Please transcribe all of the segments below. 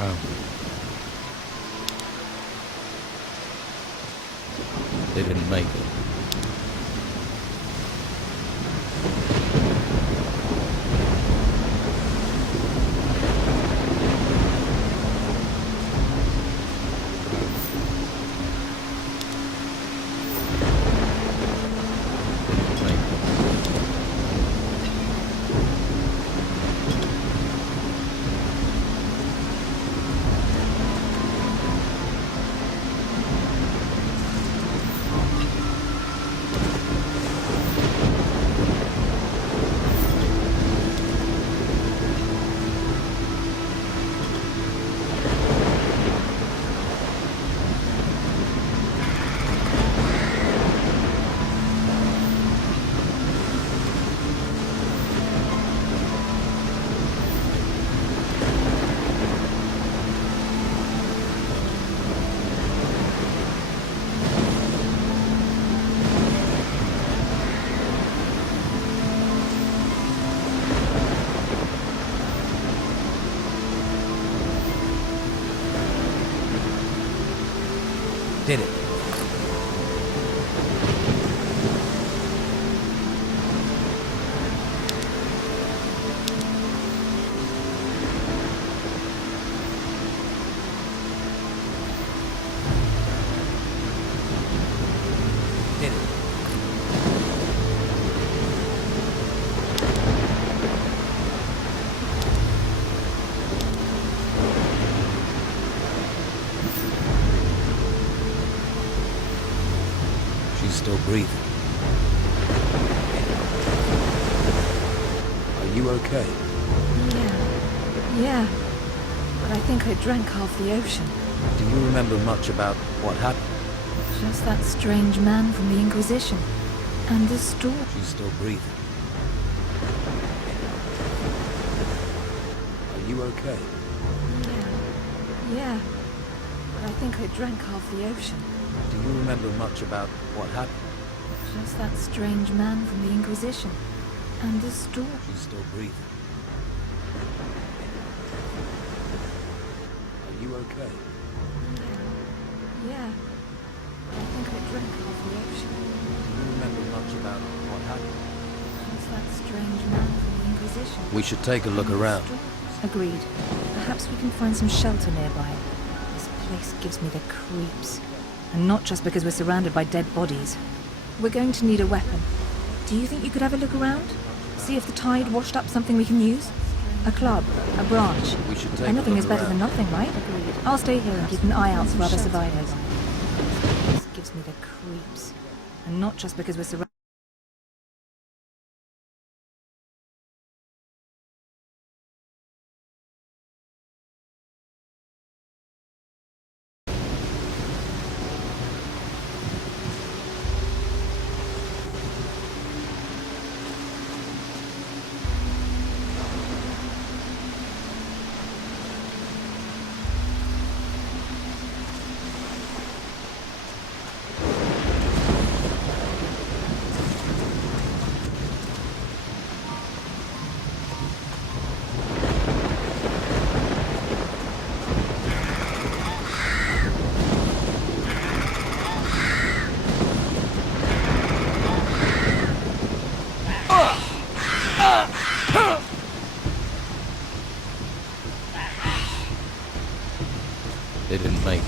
Wow. They didn't make it. Did it. Did it. She's still breathing. Are you okay? Yeah. But I think I drank half the ocean. Do you remember much about what happened? Just that strange man from the Inquisition. And the storm. She's still breathing. Are you okay? Yeah. But I think I drank half the ocean. Do you remember much about what happened? Just that strange man from the Inquisition. And the storm. She's still breathing. Are you okay? Yeah. But I think I drank half the ocean. Do you remember much about what happened? Just that strange man from the Inquisition. We should take a look around. Agreed. Perhaps we can find some shelter nearby. This place gives me the creeps. And not just because we're surrounded by dead bodies. We're going to need a weapon. Do you think you could have a look around? See if the tide washed up something we can use? A club, a branch. We should take Anything a is look better than around. nothing, right? I'll stay here and keep an eye out for other survivors. This gives me the creeps. And not just because we're surrounded. They didn't make it.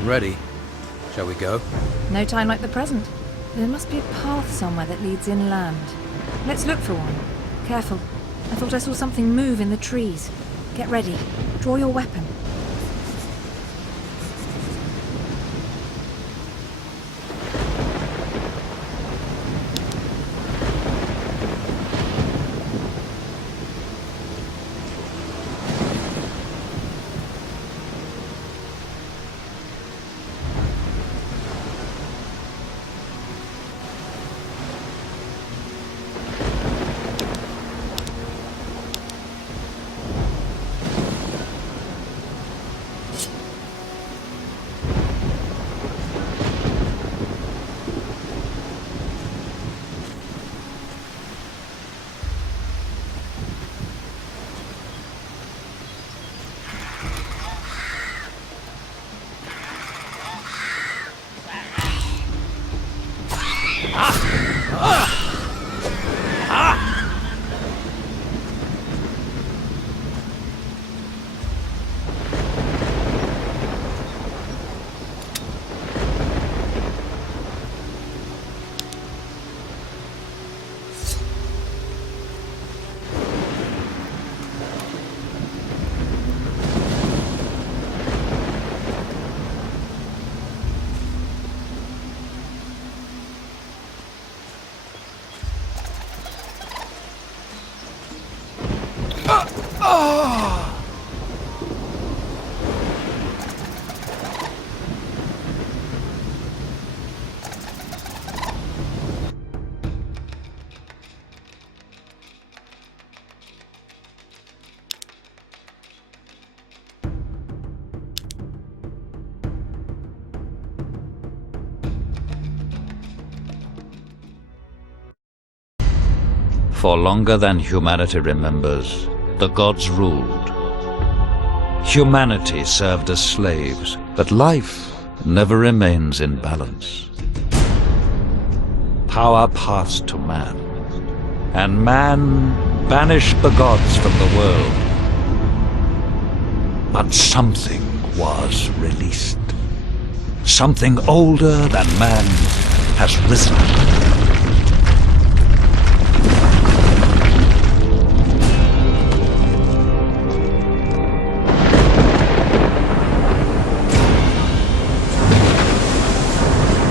I'm ready. Shall we go? No time like the present. There must be a path somewhere that leads inland. Let's look for one. Careful. I thought I saw something move in the trees. Get ready. Draw your weapon. For longer than humanity remembers, the gods ruled. Humanity served as slaves, but life never remains in balance. Power passed to man, and man banished the gods from the world. But something was released. Something older than man has risen.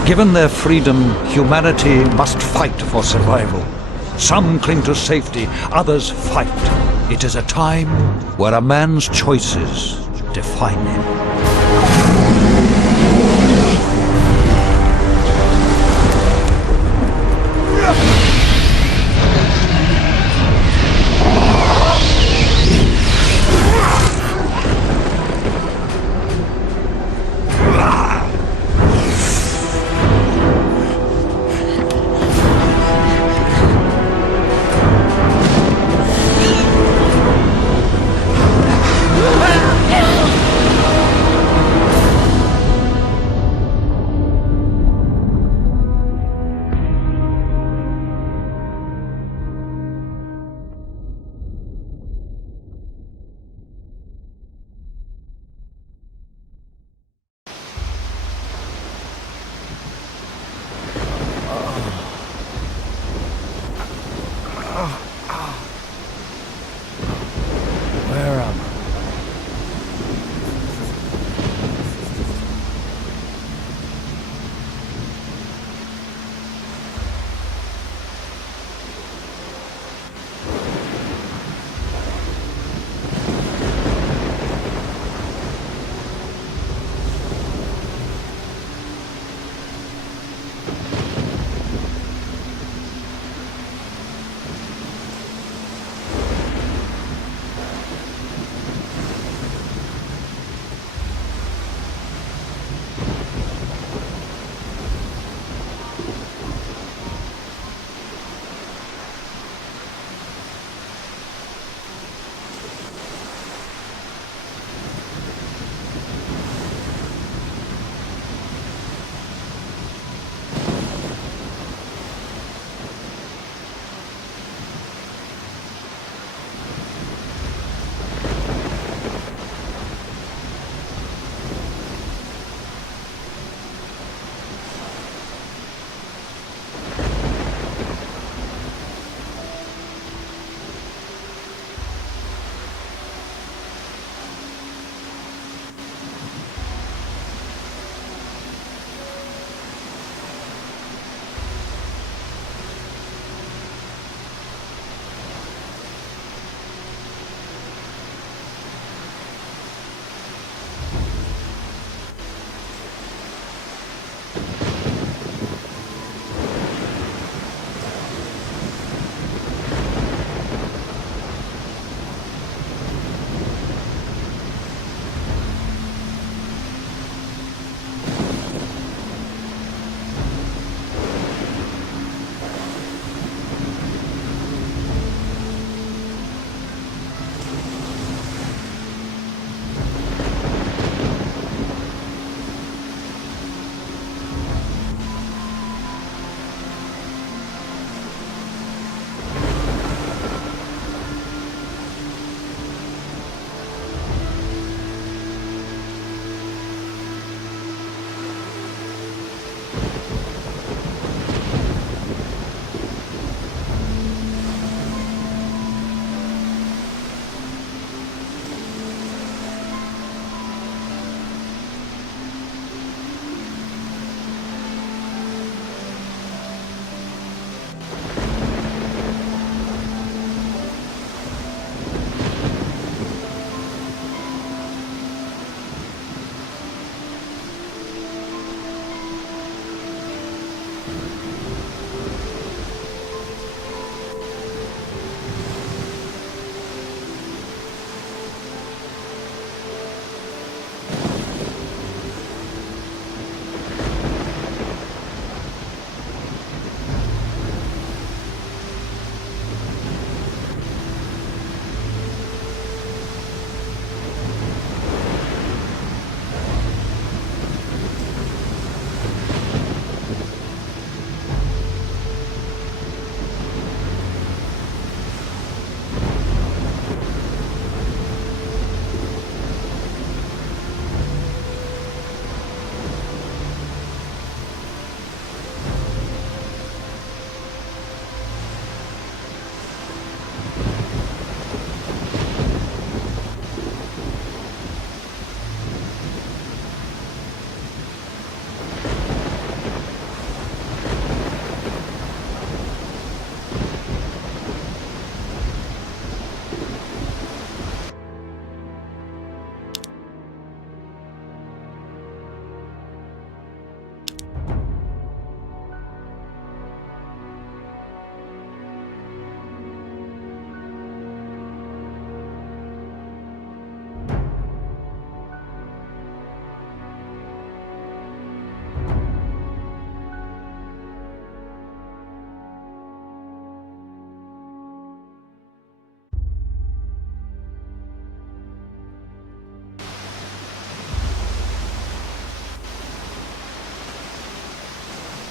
Given their freedom, humanity must fight for survival. Some cling to safety, others fight. It is a time where a man's choices define him.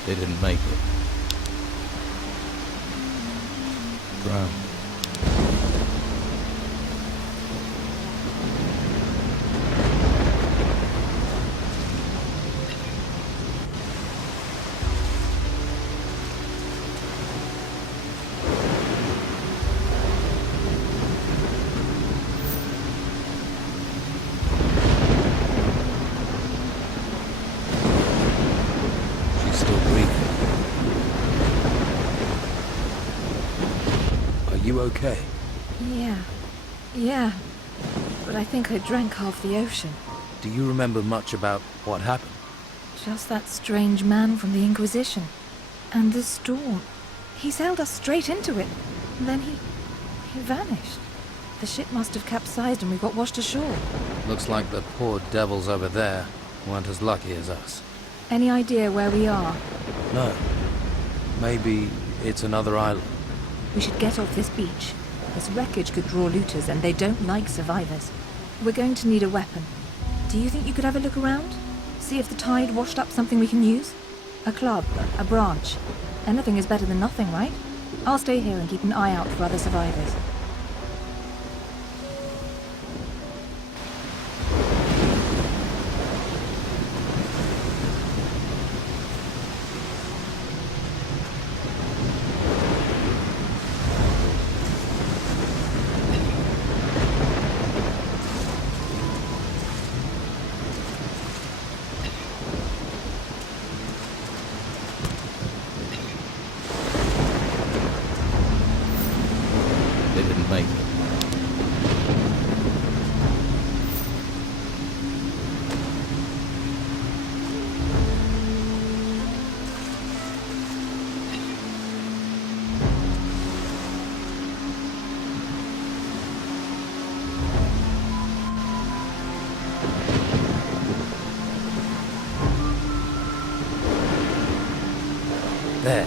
They didn't make it. Drowned. She's still breathing. Are you okay? Yeah. But I think I drank half the ocean. Do you remember much about what happened? Just that strange man from the Inquisition. And the storm. He sailed us straight into it. And then he vanished. The ship must have capsized and we got washed ashore. Looks like the poor devils over there weren't as lucky as us. Any idea where we are? No. Maybe it's another island. We should get off this beach. This wreckage could draw looters and they don't like survivors. We're going to need a weapon. Do you think you could have a look around? See if the tide washed up something we can use? A club, a branch. Anything is better than nothing, right? I'll stay here and keep an eye out for other survivors. They didn't make it. There.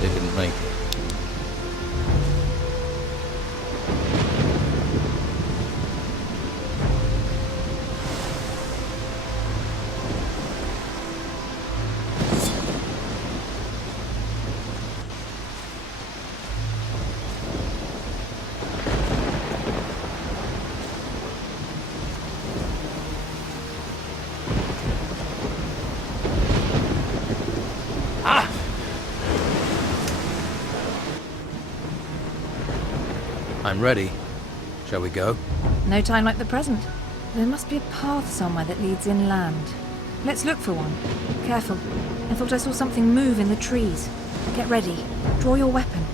They didn't make it. I'm ready. Shall we go? No time like the present. There must be a path somewhere that leads inland. Let's look for one. Careful. I thought I saw something move in the trees. Get ready. Draw your weapon.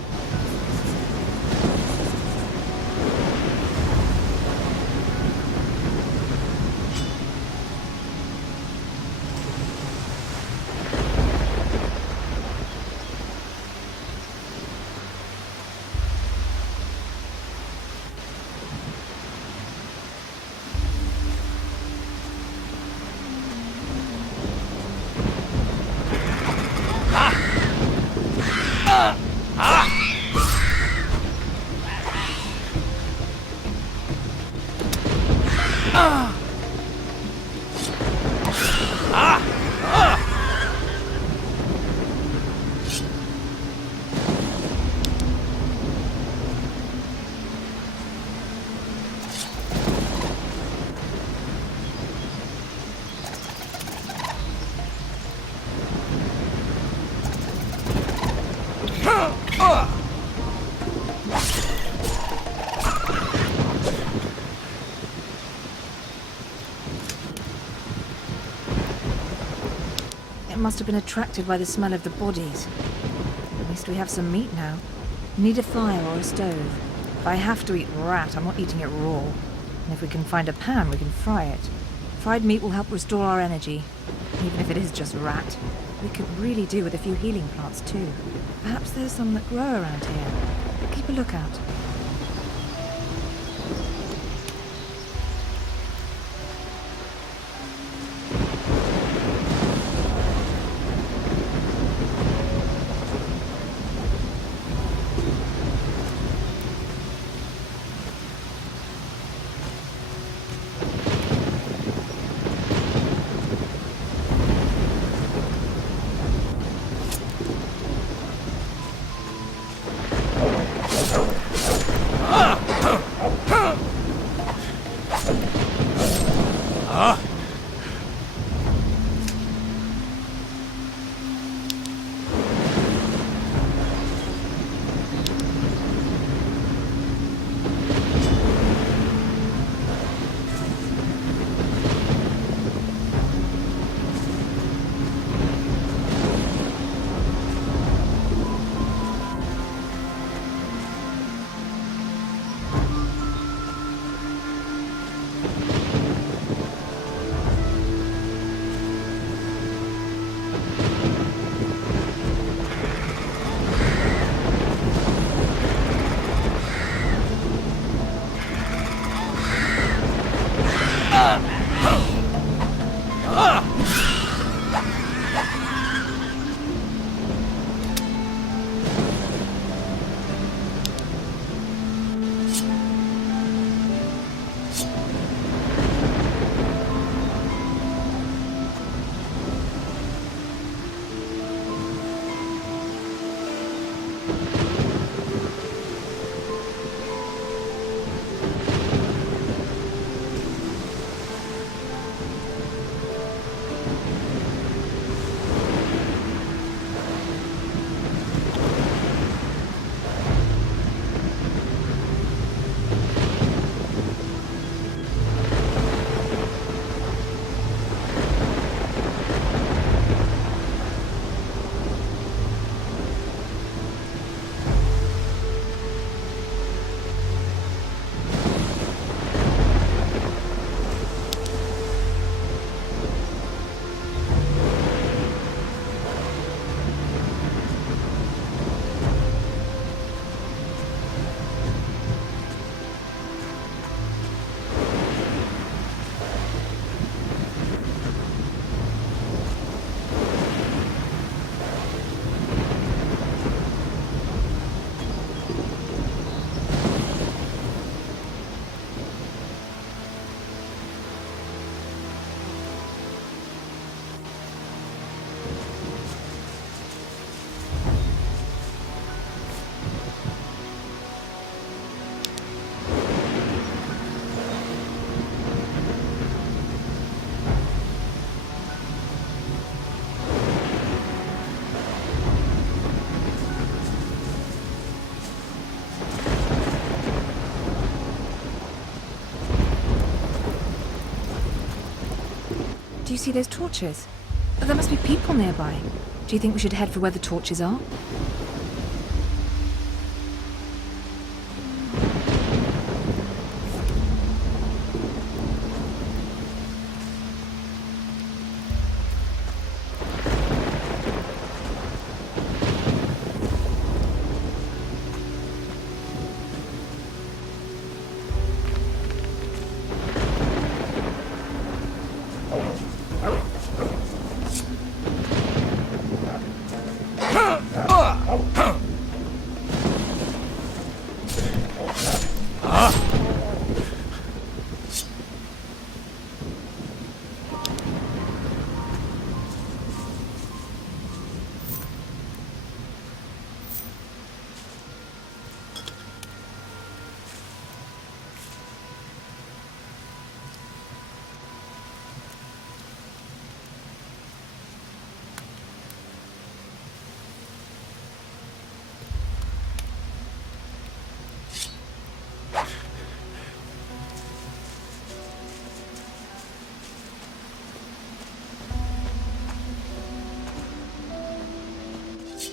must have been attracted by the smell of the bodies. At least we have some meat now. Need a fire or a stove. If I have to eat rat, I'm not eating it raw. And if we can find a pan, we can fry it. Fried meat will help restore our energy, even if it is just rat. We could really do with a few healing plants too. Perhaps there's some that grow around here. Keep a lookout. Do you see those torches? There must be people nearby. Do you think we should head for where the torches are?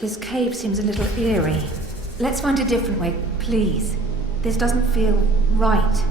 This cave seems a little eerie. Let's find a different way, please. This doesn't feel right.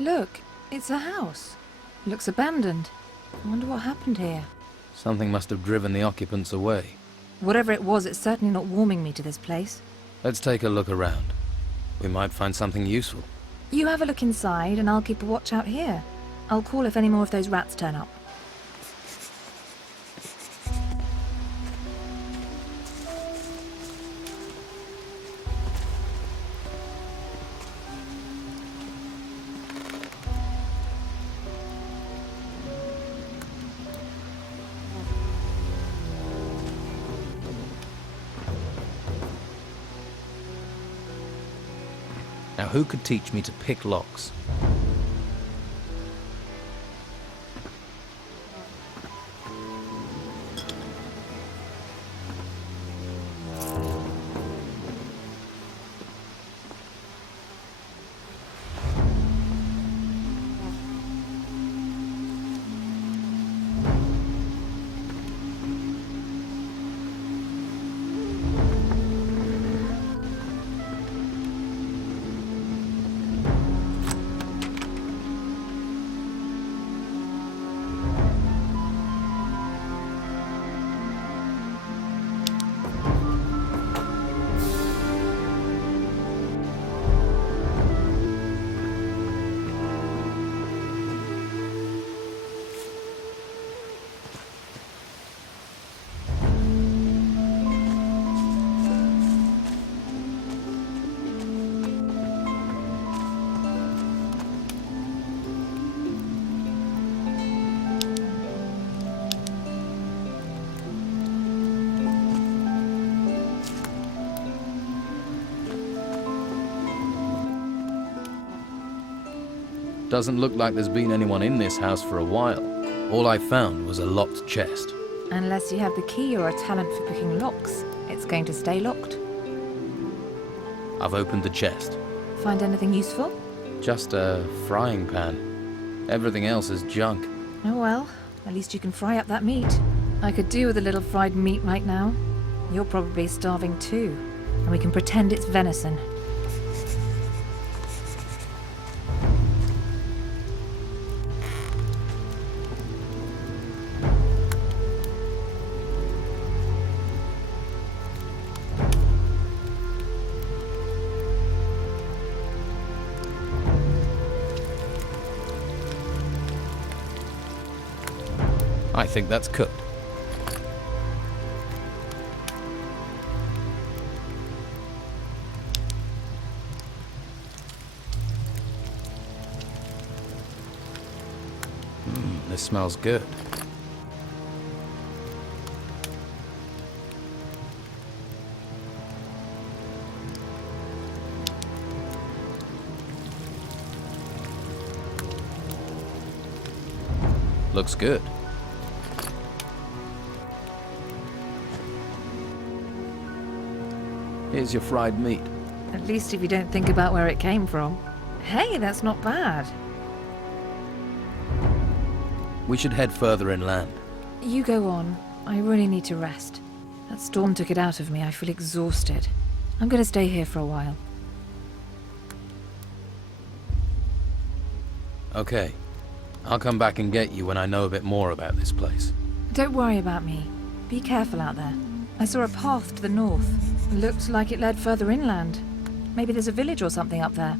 Look, it's a house. Looks abandoned. I wonder what happened here. Something must have driven the occupants away. Whatever it was, it's certainly not warming me to this place. Let's take a look around. We might find something useful. You have a look inside, and I'll keep a watch out here. I'll call if any more of those rats turn up. Now who could teach me to pick locks? Doesn't look like there's been anyone in this house for a while. All I found was a locked chest. Unless you have the key or a talent for picking locks, it's going to stay locked. I've opened the chest. Find anything useful? Just a frying pan. Everything else is junk. Oh well, at least you can fry up that meat. I could do with a little fried meat right now. You're probably starving too. and we can pretend it's venison. I think that's cooked. This smells good. Looks good. Here's your fried meat. At least if you don't think about where it came from. Hey, that's not bad. We should head further inland. You go on. I really need to rest. That storm took it out of me. I feel exhausted. I'm going to stay here for a while. Okay. I'll come back and get you when I know a bit more about this place. Don't worry about me. Be careful out there. I saw a path to the north. It looked like it led further inland. Maybe there's a village or something up there.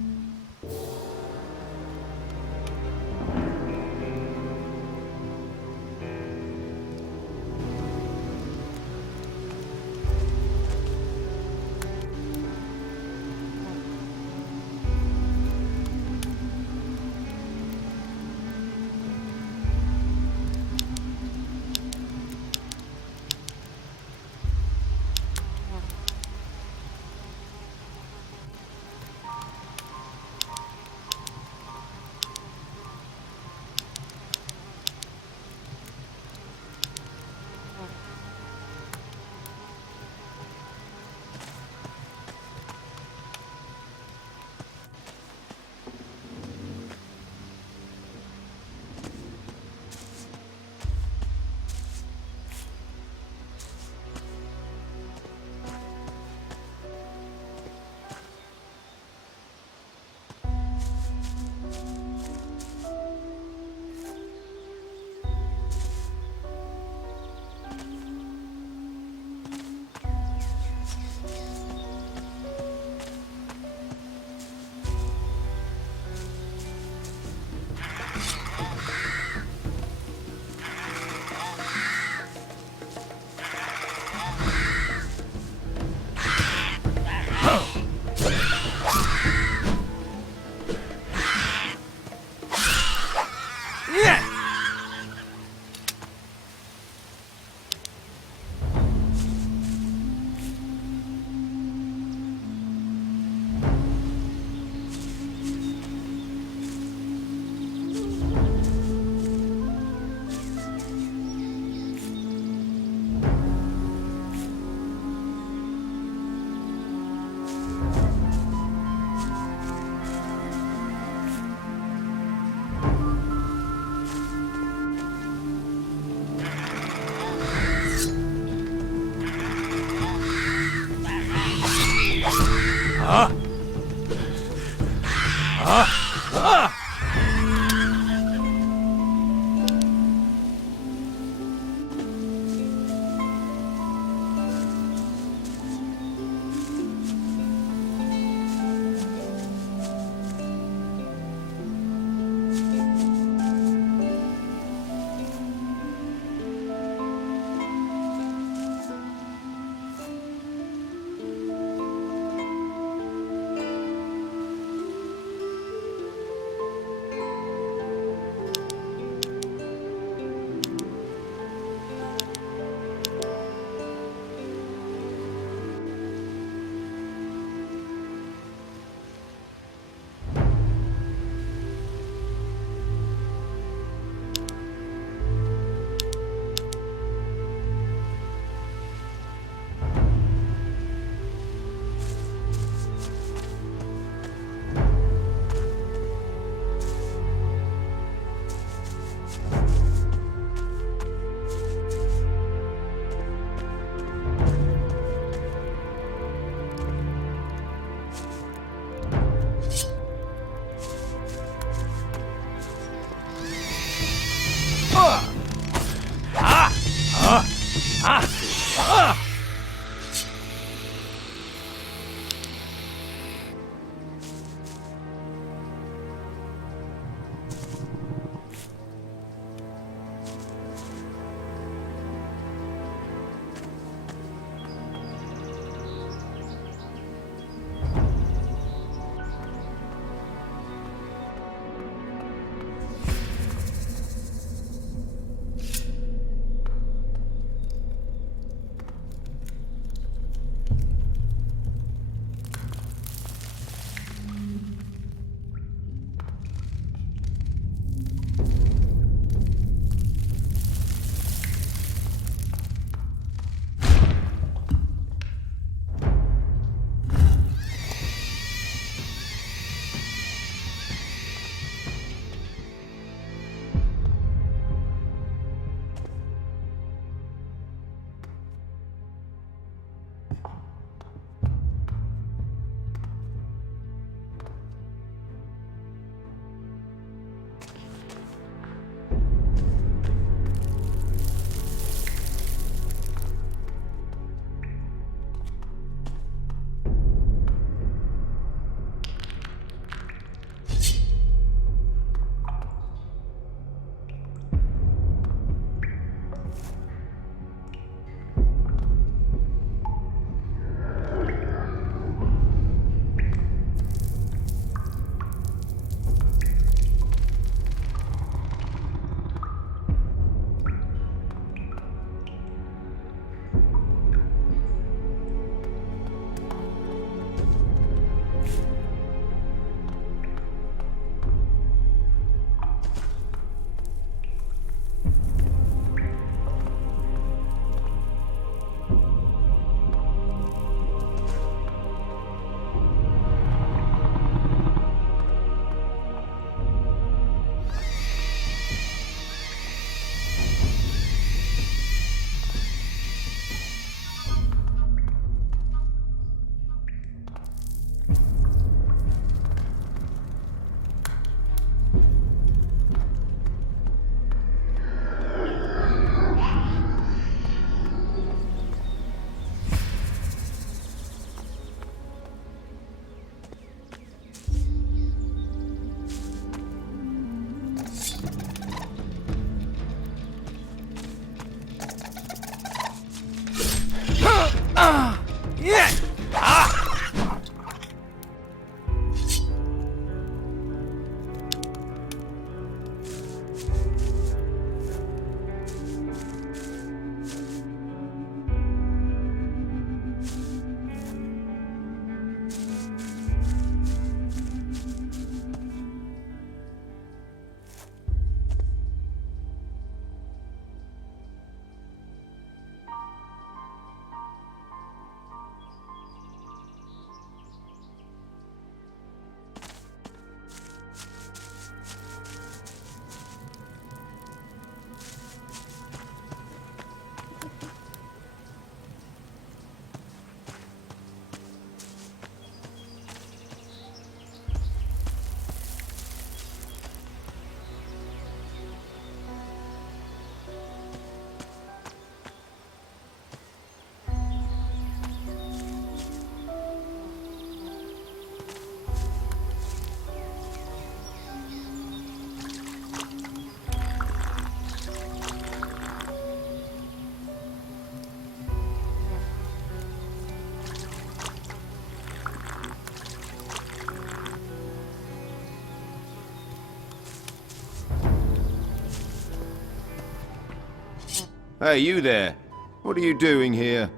Hey, you there. What are you doing here?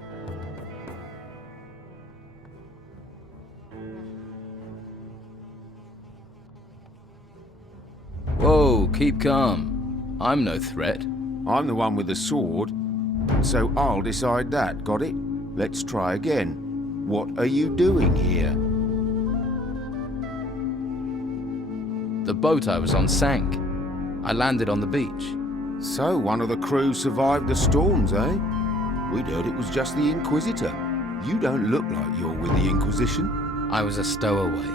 Whoa, keep calm. I'm no threat. I'm the one with the sword, so I'll decide that, got it? Let's try again. What are you doing here? The boat I was on sank. I landed on the beach. So, one of the crew survived the storms, eh? We'd heard it was just the Inquisitor. You don't look like you're with the Inquisition. I was a stowaway.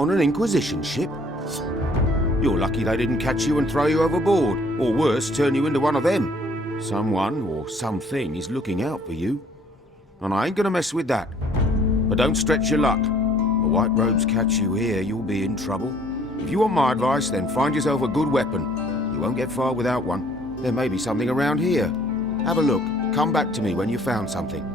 On an Inquisition ship? You're lucky they didn't catch you and throw you overboard, or worse, turn you into one of them. Someone or something is looking out for you. And I ain't gonna mess with that. But don't stretch your luck. The White Robes catch you here, you'll be in trouble. If you want my advice, then find yourself a good weapon. You won't get far without one. There may be something around here. Have a look. Come back to me when you've found something.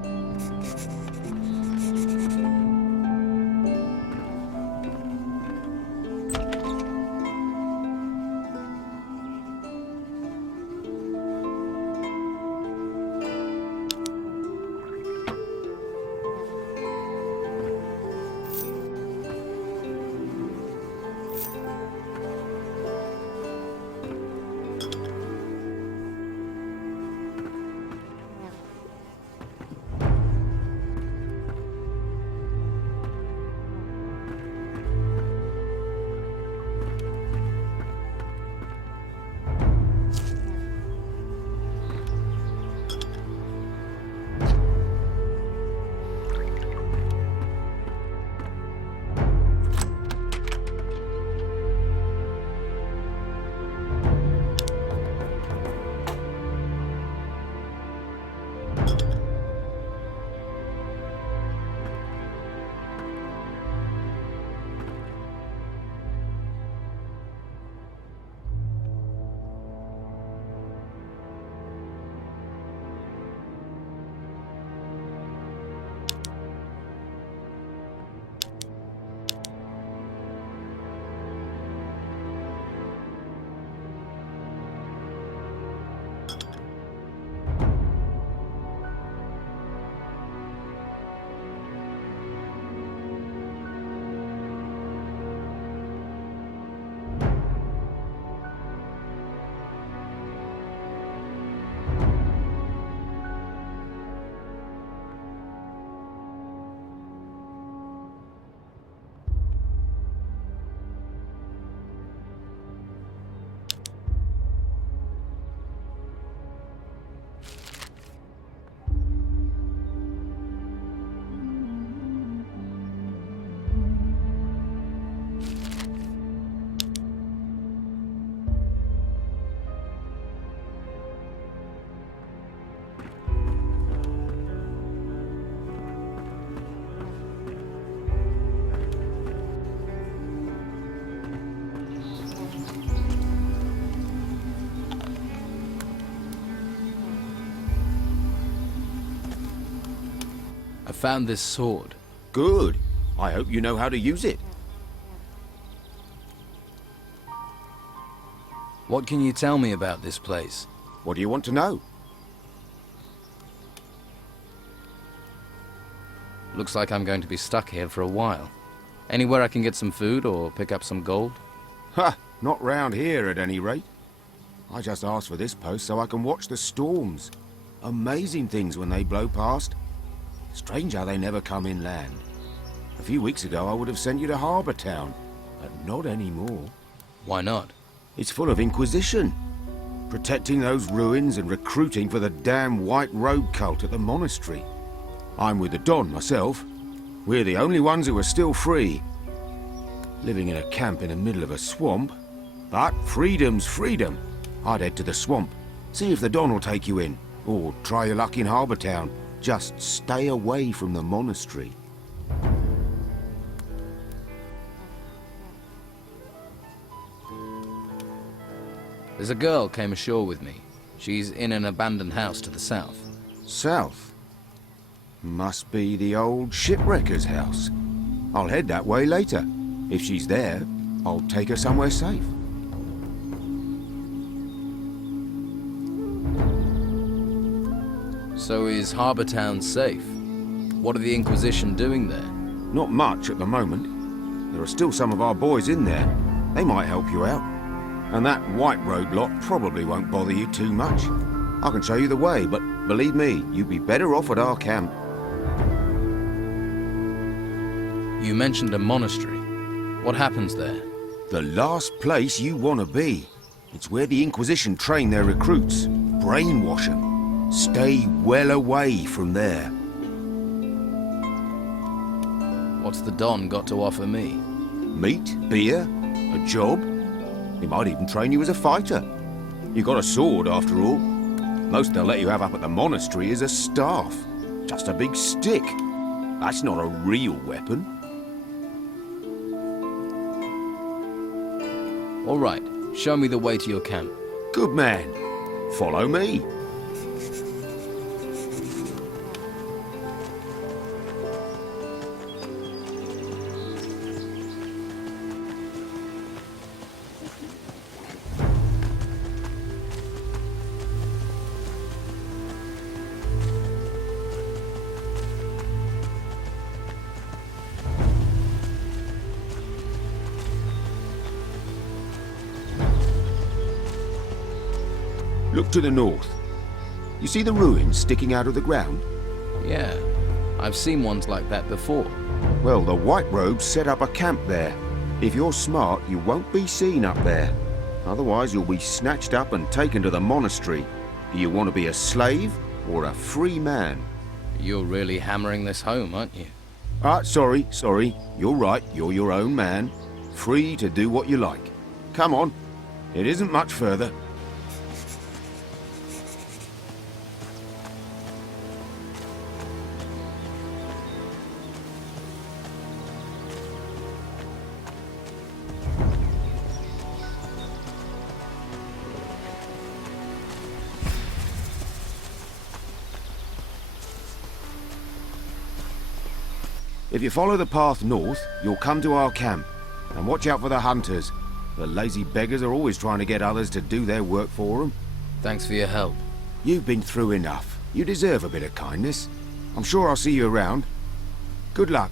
I found this sword. Good. I hope you know how to use it. What can you tell me about this place? What do you want to know? Looks like I'm going to be stuck here for a while. Anywhere I can get some food or pick up some gold? Ha! Not round here, at any rate. I just asked for this post so I can watch the storms. Amazing things when they blow past. Strange how they never come inland. A few weeks ago I would have sent you to Harbour Town, but not anymore. Why not? It's full of Inquisition. Protecting those ruins and recruiting for the damn White Robe cult at the monastery. I'm with the Don myself. We're the only ones who are still free. Living in a camp in the middle of a swamp. But freedom's freedom. I'd head to the swamp. See if the Don will take you in. Or try your luck in Harbour Town. Just stay away from the monastery. There's a girl came ashore with me. She's in an abandoned house to the south. South? Must be the old shipwrecker's house. I'll head that way later. If she's there, I'll take her somewhere safe. So is Harbour Town safe? What are the Inquisition doing there? Not much at the moment. There are still some of our boys in there. They might help you out. And that White Robe lot probably won't bother you too much. I can show you the way, but believe me, you'd be better off at our camp. You mentioned a monastery. What happens there? The last place you want to be. It's where the Inquisition train their recruits. Brainwash them. Stay well away from there. What's the Don got to offer me? Meat, beer, a job. He might even train you as a fighter. You got a sword, after all. Most they'll let you have up at the monastery is a staff. Just a big stick. That's not a real weapon. All right, show me the way to your camp. Good man. Follow me. Look to the north. You see the ruins sticking out of the ground? Yeah, I've seen ones like that before. Well, the White Robes set up a camp there. If you're smart, you won't be seen up there. Otherwise, you'll be snatched up and taken to the monastery. Do you want to be a slave or a free man? You're really hammering this home, aren't you? Sorry. You're right, you're your own man. Free to do what you like. Come on. It isn't much further. If you follow the path north, you'll come to our camp. And watch out for the hunters. The lazy beggars are always trying to get others to do their work for them. Thanks for your help. You've been through enough. You deserve a bit of kindness. I'm sure I'll see you around. Good luck.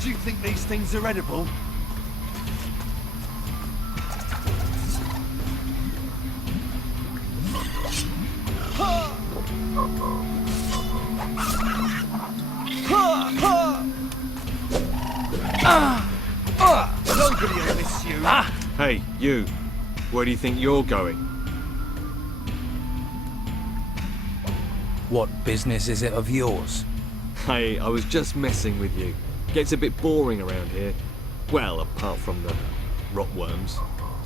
Do you think these things are edible? Nobody will miss you. Hey, you. Where do you think you're going? What business is it of yours? Hey, I was just messing with you. Gets a bit boring around here. Well, apart from the rotworms.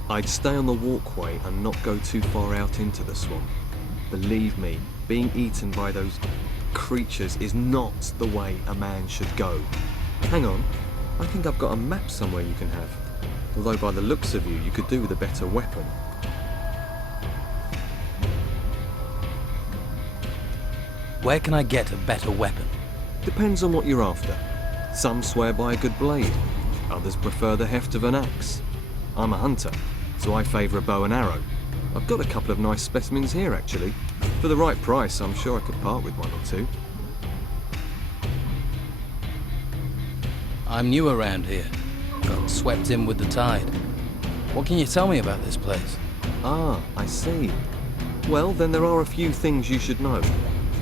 I'd stay on the walkway and not go too far out into the swamp. Believe me, being eaten by those creatures is not the way a man should go. Hang on, I think I've got a map somewhere you can have. Although by the looks of you, you could do with a better weapon. Where can I get a better weapon? Depends on what you're after. Some swear by a good blade. Others prefer the heft of an axe. I'm a hunter, so I favour a bow and arrow. I've got a couple of nice specimens here, actually. For the right price, I'm sure I could part with one or two. I'm new around here. Got swept in with the tide. What can you tell me about this place? Ah, I see. Well, then there are a few things you should know.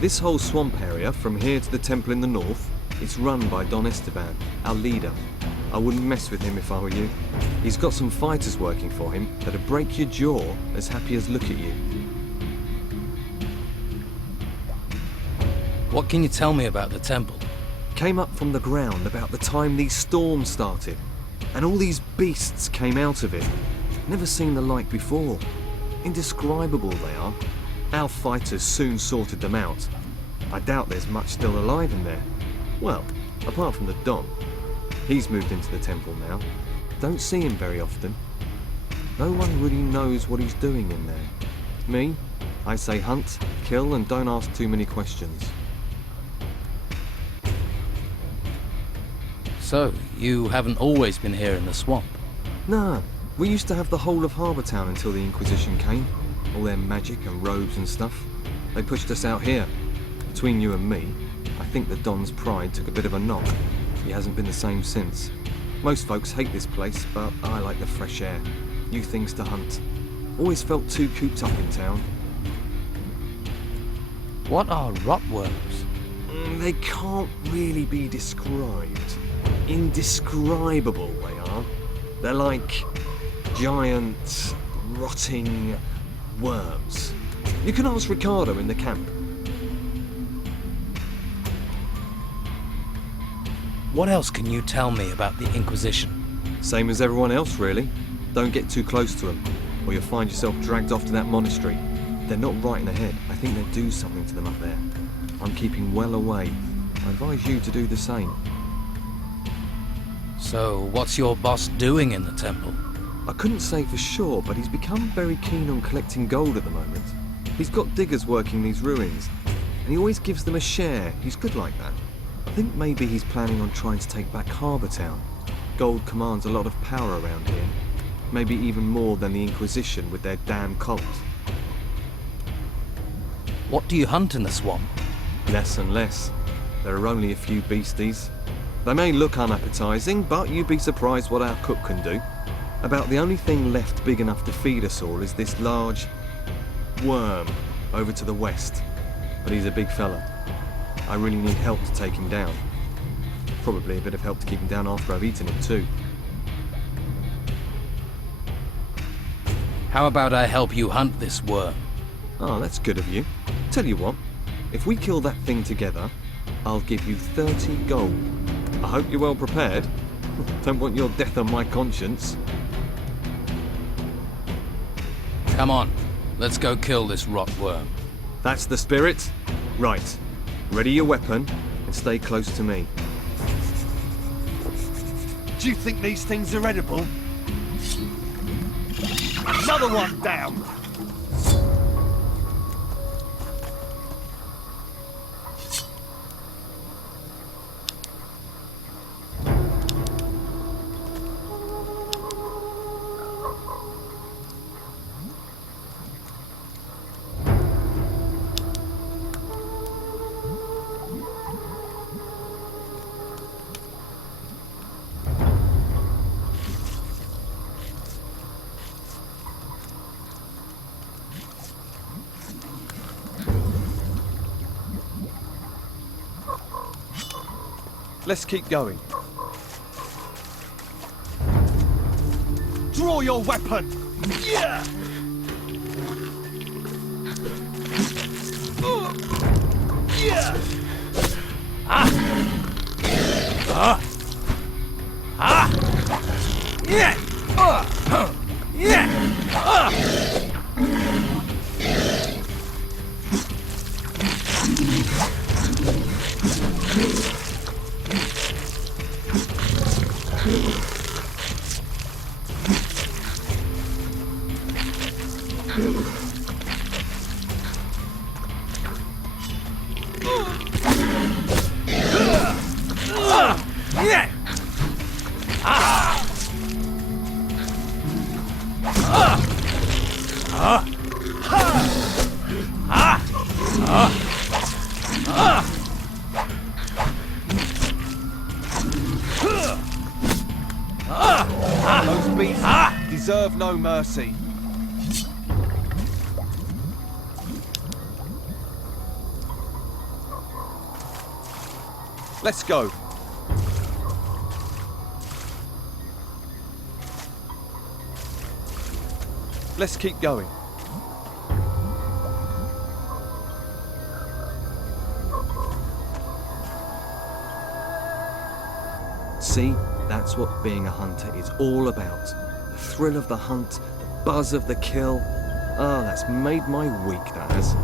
This whole swamp area, from here to the temple in the north, is run by Don Esteban, our leader. I wouldn't mess with him if I were you. He's got some fighters working for him that'd break your jaw as happy as look at you. What can you tell me about the temple? Came up from the ground about the time these storms started, and all these beasts came out of it. Never seen the like before. Indescribable they are. Our fighters soon sorted them out. I doubt there's much still alive in there. Well, apart from the Don. He's moved into the temple now. Don't see him very often. No one really knows what he's doing in there. Me? I say hunt, kill, and don't ask too many questions. So, you haven't always been here in the swamp? Nah, we used to have the whole of Harbour Town until the Inquisition came. All their magic and robes and stuff. They pushed us out here. Between you and me, I think the Don's pride took a bit of a knock. He hasn't been the same since. Most folks hate this place, but I like the fresh air. New things to hunt. Always felt too cooped up in town. What are rotworms? They can't really be described. Indescribable they are. They're like giant, rotting worms. You can ask Ricardo in the camp. What else can you tell me about the Inquisition? Same as everyone else, really. Don't get too close to them, or you'll find yourself dragged off to that monastery. They're not right in the head. I think they'll do something to them up there. I'm keeping well away. I advise you to do the same. So, what's your boss doing in the temple? I couldn't say for sure, but he's become very keen on collecting gold at the moment. He's got diggers working these ruins, and he always gives them a share. He's good like that. I think maybe he's planning on trying to take back Harbour Town. Gold commands a lot of power around here. Maybe even more than the Inquisition with their damn cult. What do you hunt in the swamp? Less and less. There are only a few beasties. They may look unappetizing, but you'd be surprised what our cook can do. About the only thing left big enough to feed us all is this large worm over to the west. But he's a big fella. I really need help to take him down. Probably a bit of help to keep him down after I've eaten him too. How about I help you hunt this worm? Oh, that's good of you. Tell you what, if we kill that thing together, I'll give you 30 gold. I hope you're well prepared. Don't want your death on my conscience. Come on, let's go kill this rotworm. That's the spirit? Right. Ready your weapon and stay close to me. Do you think these things are edible? Another one down! Let's keep going. Draw your weapon! Yeah! Yeah! Yeah! Those beasts deserve no mercy. Let's go. Let's keep going. See, that's what being a hunter is all about. The thrill of the hunt, the buzz of the kill. Ah, that's made my week, that has.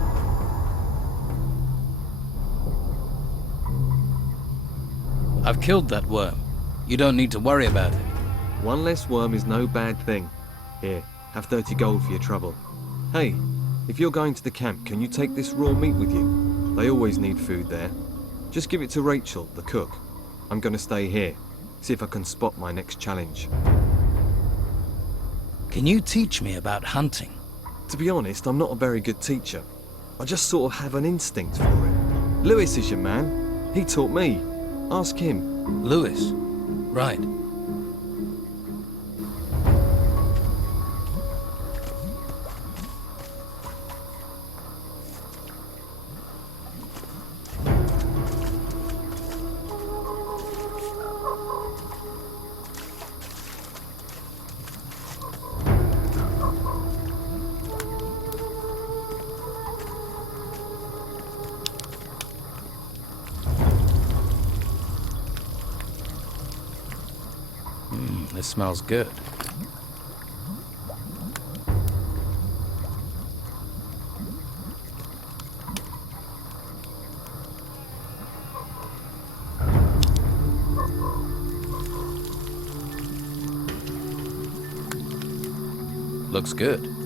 I've killed that worm. You don't need to worry about it. One less worm is no bad thing. Here, have 30 gold for your trouble. Hey, if you're going to the camp, can you take this raw meat with you? They always need food there. Just give it to Rachel, the cook. I'm gonna stay here. See if I can spot my next challenge. Can you teach me about hunting? To be honest, I'm not a very good teacher. I just sort of have an instinct for it. Lewis is your man. He taught me. Ask him. Lewis. Right. This smells good. Looks good.